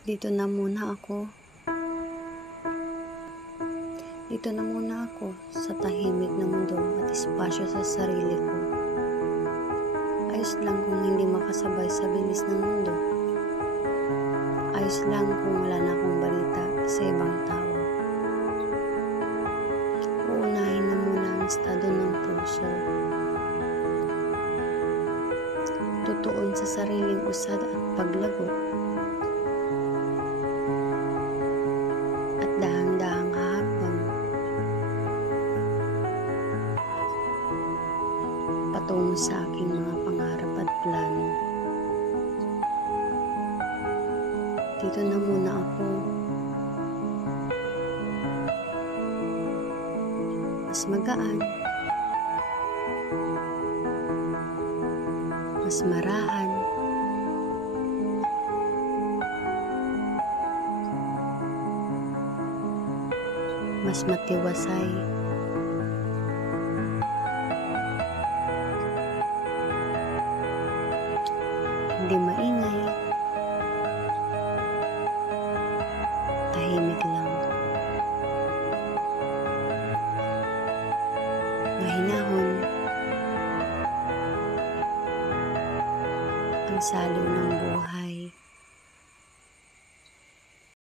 Dito na muna ako. Dito na muna ako sa tahimik na mundo at espasyo sa sarili ko. Ayos lang kung hindi makasabay sa bilis ng mundo. Ayos lang kung wala na akong balita sa ibang tao. Uunahin na muna ang estado ng puso. Tutuon sa sariling usad at paglago. At dahang-dahang hahapon patungo sa aking mga pangarap at plano. Dito na muna ako. Mas magaan. Mas marahan. Mas matiwasay. Hindi maingay. Tahimik lang. Mahinahon. Ang saliw ng buhay.